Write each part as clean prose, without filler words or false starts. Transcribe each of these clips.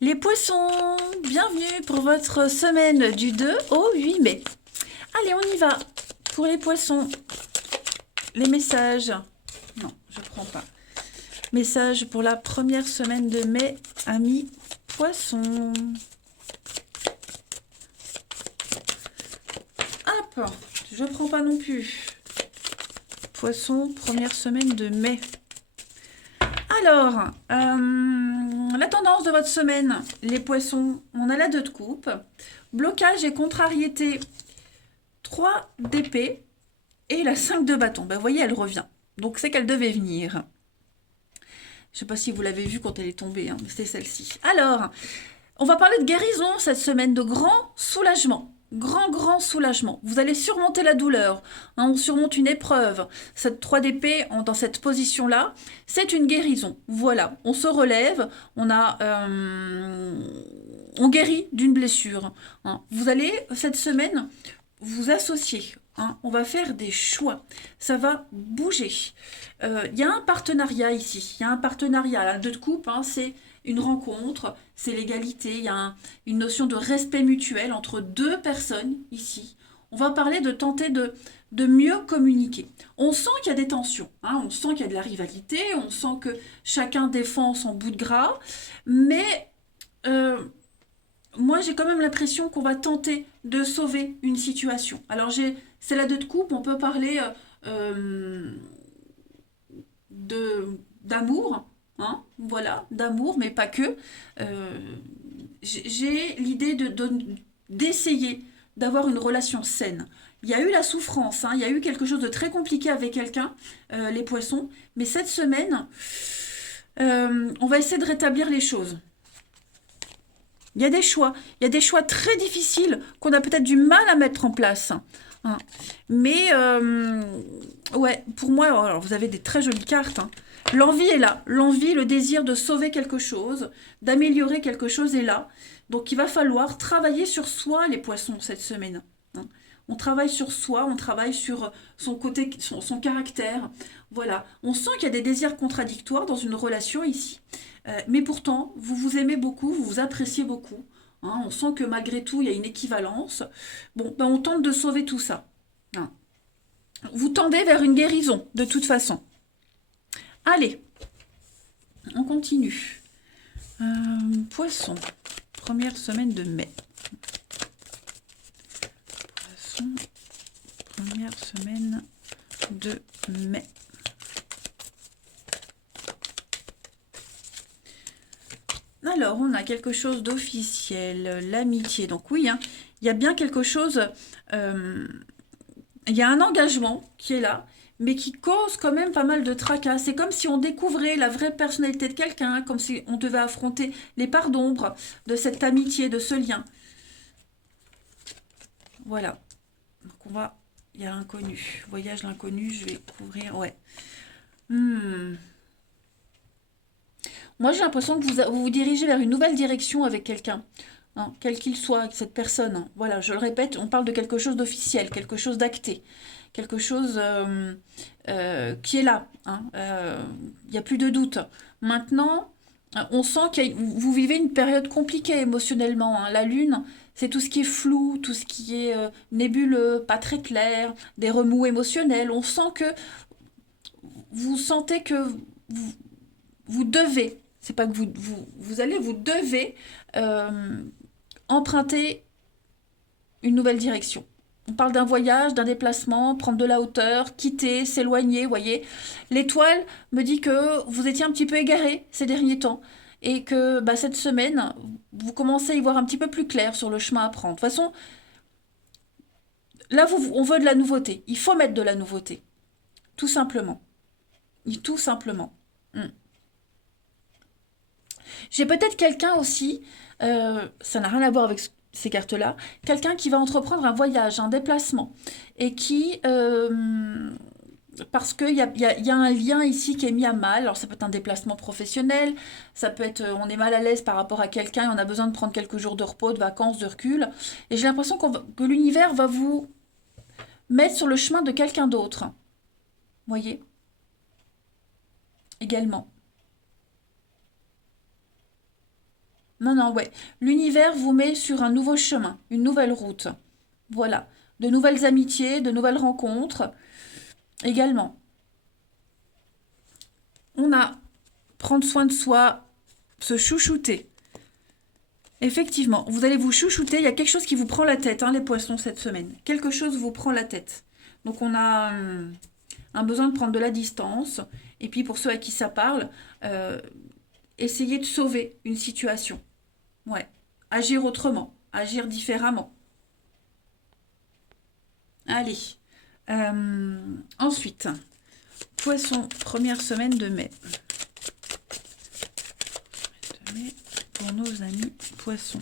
Les poissons, bienvenue pour votre semaine du 2 au 8 mai. Allez, on y va. Pour les poissons, les messages. Non, je prends pas. Message pour la première semaine de mai, amis poissons. Hop, je prends pas non plus. Poissons, première semaine de mai. Alors, la tendance de votre semaine, les poissons, on a la 2 de coupe, blocage et contrariété, 3 d'épée et la 5 de bâton. Ben, vous voyez, elle revient. Donc, c'est qu'elle devait venir. Je ne sais pas si vous l'avez vue quand elle est tombée, hein, mais c'est celle-ci. Alors, on va parler de guérison cette semaine, de grand soulagement. Grand soulagement. Vous allez surmonter la douleur. Hein, on surmonte une épreuve. Cette 3 d'épée dans cette position-là, c'est une guérison. Voilà, on se relève, on guérit d'une blessure. Hein. Vous allez, cette semaine, vous associer. Hein. On va faire des choix. Ça va bouger. Il y a un partenariat ici. Il y a un partenariat. La 2 de coupe, hein, c'est une rencontre, c'est l'égalité, il y a une notion de respect mutuel entre 2 personnes ici. On va parler de tenter de mieux communiquer. On sent qu'il y a des tensions, hein, on sent qu'il y a de la rivalité, on sent que chacun défend son bout de gras, mais moi j'ai quand même l'impression qu'on va tenter de sauver une situation. Alors c'est la 2 de coupe, on peut parler d'amour, hein, voilà, d'amour, mais pas que. Euh, j'ai l'idée d'essayer d'avoir une relation saine. Il y a eu la souffrance, hein, il y a eu quelque chose de très compliqué avec quelqu'un, les poissons, mais cette semaine, on va essayer de rétablir les choses. Il y a des choix très difficiles qu'on a peut-être du mal à mettre en place. Hein. Mais ouais, pour moi, alors vous avez des très jolies cartes. Hein. L'envie est là. L'envie, le désir de sauver quelque chose, d'améliorer quelque chose est là. Donc il va falloir travailler sur soi, les poissons, cette semaine. Hein. On travaille sur soi, on travaille sur son côté, son caractère. Voilà. On sent qu'il y a des désirs contradictoires dans une relation ici. Mais pourtant, vous vous aimez beaucoup, vous vous appréciez beaucoup. Hein. On sent que malgré tout, il y a une équivalence. Bon, ben on tente de sauver tout ça. Hein. Vous tendez vers une guérison, de toute façon. Allez, on continue. Poisson, première semaine de mai. Poisson, première semaine de mai. Alors, on a quelque chose d'officiel, l'amitié. Donc oui, hein, il y a bien quelque chose, il y a un engagement qui est là, mais qui cause quand même pas mal de tracas. C'est comme si on découvrait la vraie personnalité de quelqu'un, comme si on devait affronter les parts d'ombre de cette amitié, de ce lien. Voilà. Donc on va, il y a l'inconnu. Voyage l'inconnu, je vais couvrir, ouais. Hmm. Moi, j'ai l'impression que vous vous dirigez vers une nouvelle direction avec quelqu'un, hein, quel qu'il soit, cette personne. Hein. Voilà, je le répète, on parle de quelque chose d'officiel, quelque chose d'acté, quelque chose qui est là. Hein. Il n'y a plus de doute. Maintenant, on sent que vous vivez une période compliquée émotionnellement. Hein. La Lune, c'est tout ce qui est flou, tout ce qui est nébuleux, pas très clair, des remous émotionnels. On sent que vous sentez que vous, vous devez, c'est pas que vous devez euh, emprunter une nouvelle direction. On parle d'un voyage, d'un déplacement, prendre de la hauteur, quitter, s'éloigner, vous voyez. L'étoile me dit que vous étiez un petit peu égaré ces derniers temps et que bah, cette semaine, vous commencez à y voir un petit peu plus clair sur le chemin à prendre. De toute façon, là, on veut de la nouveauté. Il faut mettre de la nouveauté. Tout simplement. Tout simplement. Mm. J'ai peut-être quelqu'un aussi, ça n'a rien à voir avec ces cartes-là, quelqu'un qui va entreprendre un voyage, un déplacement, et qui, parce qu'il y a un lien ici qui est mis à mal, alors ça peut être un déplacement professionnel, ça peut être, on est mal à l'aise par rapport à quelqu'un, et on a besoin de prendre quelques jours de repos, de vacances, de recul, et j'ai l'impression que l'univers va vous mettre sur le chemin de quelqu'un d'autre, voyez, également. Non, non, ouais. L'univers vous met sur un nouveau chemin, une nouvelle route. Voilà. De nouvelles amitiés, de nouvelles rencontres également. On a prendre soin de soi, se chouchouter. Effectivement, vous allez vous chouchouter. Il y a quelque chose qui vous prend la tête, hein, les poissons, cette semaine. Quelque chose vous prend la tête. Donc on a un besoin de prendre de la distance. Et puis pour ceux à qui ça parle, essayez de sauver une situation. Ouais. Agir autrement, agir différemment. Allez. Ensuite, poisson, première semaine de mai. Pour nos amis poissons.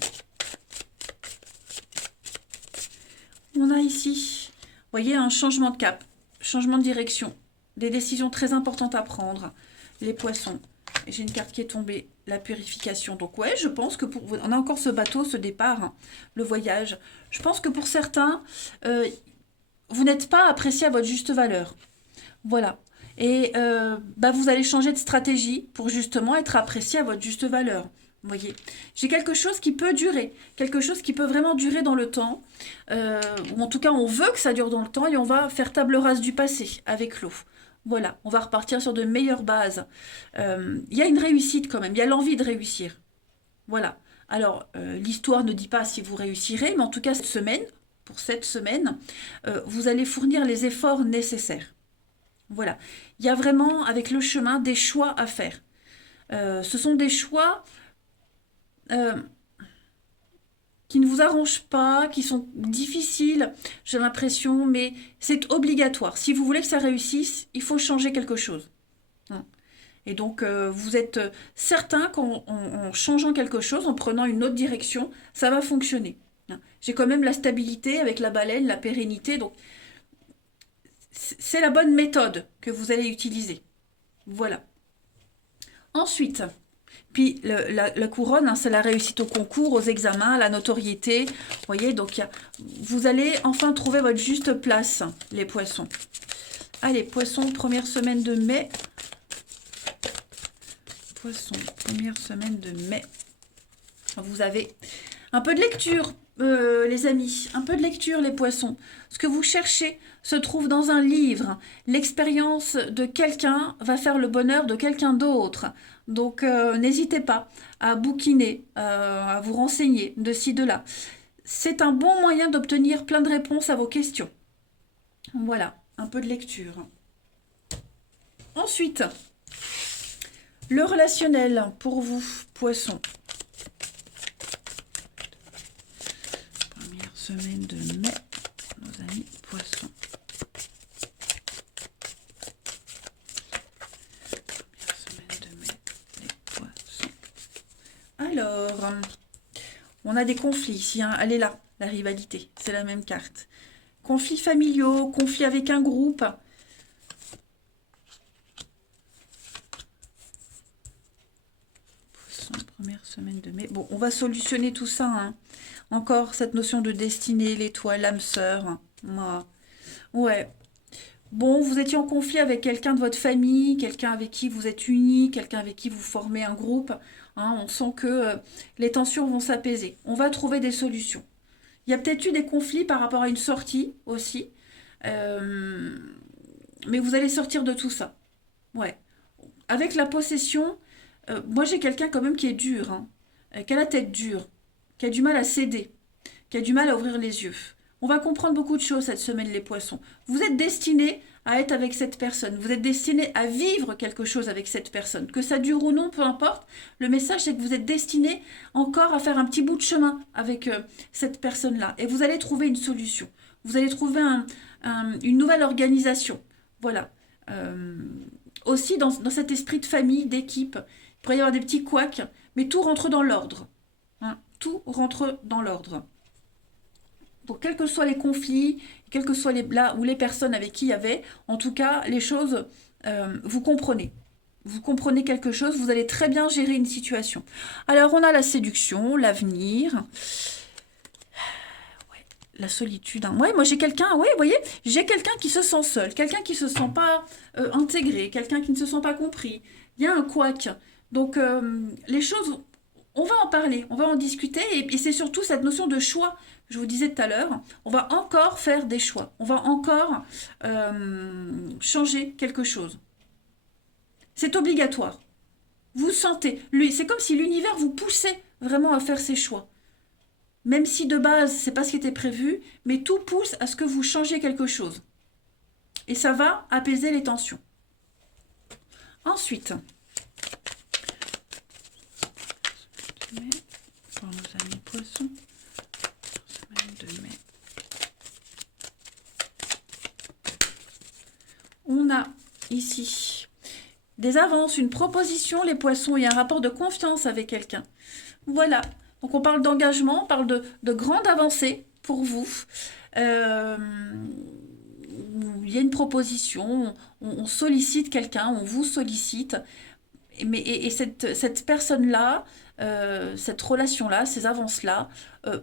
On a ici, vous voyez, un changement de cap, changement de direction, des décisions très importantes à prendre, les poissons. Et j'ai une carte qui est tombée, la purification. Donc ouais, je pense que on a encore ce bateau, ce départ, hein, le voyage. Je pense que pour certains, vous n'êtes pas apprécié à votre juste valeur. Voilà. Et vous allez changer de stratégie pour justement être apprécié à votre juste valeur. Vous voyez, j'ai quelque chose qui peut durer, quelque chose qui peut vraiment durer dans le temps, ou en tout cas on veut que ça dure dans le temps et on va faire table rase du passé avec l'eau. Voilà, on va repartir sur de meilleures bases. Il y a une réussite quand même, il y a l'envie de réussir. Voilà. Alors, l'histoire ne dit pas si vous réussirez, mais en tout cas pour cette semaine, vous allez fournir les efforts nécessaires. Voilà. Il y a vraiment, avec le chemin, des choix à faire. Ce sont des choix qui ne vous arrangent pas, qui sont difficiles, j'ai l'impression, mais c'est obligatoire. Si vous voulez que ça réussisse, il faut changer quelque chose. Hein. Et donc, vous êtes certain qu'en changeant quelque chose, en prenant une autre direction, ça va fonctionner. Hein. J'ai quand même la stabilité avec la baleine, la pérennité, donc c'est la bonne méthode que vous allez utiliser. Voilà. Ensuite, puis la couronne, hein, c'est la réussite au concours, aux examens, à la notoriété. Vous voyez, donc vous allez enfin trouver votre juste place, les poissons. Allez, poissons, première semaine de mai. Poissons, première semaine de mai. Vous avez un peu de lecture, les amis. Un peu de lecture, les poissons. Ce que vous cherchez se trouve dans un livre. L'expérience de quelqu'un va faire le bonheur de quelqu'un d'autre. Donc, n'hésitez pas à bouquiner, à vous renseigner de ci, de là. C'est un bon moyen d'obtenir plein de réponses à vos questions. Voilà, un peu de lecture. Ensuite, le relationnel pour vous, poissons. Première semaine de mai, nos amis poissons. Première semaine de mai, les poissons. Alors, on a des conflits ici, hein. Elle est là, la rivalité, c'est la même carte. Conflits familiaux, conflits avec un groupe. Poisson, première semaine de mai. Bon, on va solutionner tout ça, hein. Encore cette notion de destinée, l'étoile, l'âme sœur. Ouais. Bon, vous étiez en conflit avec quelqu'un de votre famille, quelqu'un avec qui vous êtes unis, quelqu'un avec qui vous formez un groupe. Hein, on sent que les tensions vont s'apaiser. On va trouver des solutions. Il y a peut-être eu des conflits par rapport à une sortie aussi. Mais vous allez sortir de tout ça. Ouais. Avec la possession, moi j'ai quelqu'un quand même qui est dur, hein, qui a la tête dure, qui a du mal à céder, qui a du mal à ouvrir les yeux. On va comprendre beaucoup de choses cette semaine, les poissons. Vous êtes destinés à être avec cette personne. Vous êtes destinés à vivre quelque chose avec cette personne. Que ça dure ou non, peu importe. Le message, c'est que vous êtes destinés encore à faire un petit bout de chemin avec cette personne-là. Et vous allez trouver une solution. Vous allez trouver une nouvelle organisation. Voilà. Aussi, dans cet esprit de famille, d'équipe, il pourrait y avoir des petits couacs, mais tout rentre dans l'ordre. Hein, tout rentre dans l'ordre. Donc, quels que soient les conflits, quels que soient là où les personnes avec qui il y avait, en tout cas, les choses, vous comprenez. Vous comprenez quelque chose, vous allez très bien gérer une situation. Alors, on a la séduction, l'avenir, ouais, la solitude. Hein. Ouais, moi, j'ai quelqu'un, ouais, vous voyez, j'ai quelqu'un qui se sent seul, quelqu'un qui ne se sent pas intégré, quelqu'un qui ne se sent pas compris. Il y a un couac. Donc, les choses On va en parler, on va en discuter, et c'est surtout cette notion de choix. Je vous disais tout à l'heure, on va encore faire des choix, on va encore changer quelque chose. C'est obligatoire. Vous sentez, lui, c'est comme si l'univers vous poussait vraiment à faire ces choix. Même si de base, c'est pas ce qui était prévu, mais tout pousse à ce que vous changiez quelque chose. Et ça va apaiser les tensions. Ensuite, pour nos amis poissons, semaine de mai, on a ici des avances, une proposition, les poissons, il y a un rapport de confiance avec quelqu'un. Voilà, donc on parle d'engagement, on parle de grande avancée pour vous. Il y a une proposition, on sollicite quelqu'un, on vous sollicite, et cette personne-là, cette relation-là, ces avances-là,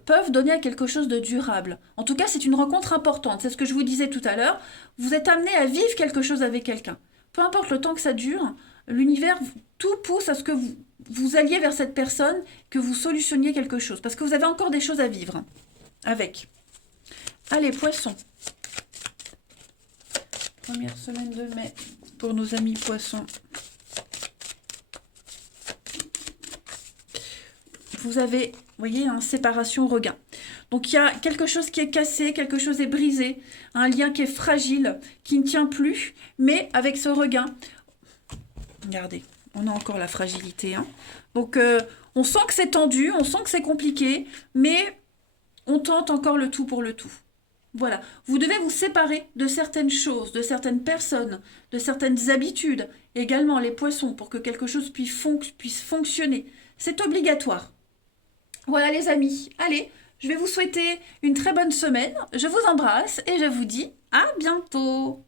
peuvent donner à quelque chose de durable. En tout cas, c'est une rencontre importante. C'est ce que je vous disais tout à l'heure. Vous êtes amené à vivre quelque chose avec quelqu'un. Peu importe le temps que ça dure, l'univers, tout pousse à ce que vous alliez vers cette personne, que vous solutionniez quelque chose. Parce que vous avez encore des choses à vivre avec. Allez, poissons. Première semaine de mai pour nos amis poissons. Vous avez, vous voyez, séparation, regain. Donc il y a quelque chose qui est cassé, quelque chose est brisé, un lien qui est fragile, qui ne tient plus, mais avec ce regain, regardez, on a encore la fragilité. Hein. Donc on sent que c'est tendu, on sent que c'est compliqué, mais on tente encore le tout pour le tout. Voilà, vous devez vous séparer de certaines choses, de certaines personnes, de certaines habitudes, également les poissons, pour que quelque chose puisse fonctionner. C'est obligatoire. Voilà les amis, allez, je vais vous souhaiter une très bonne semaine, je vous embrasse et je vous dis à bientôt.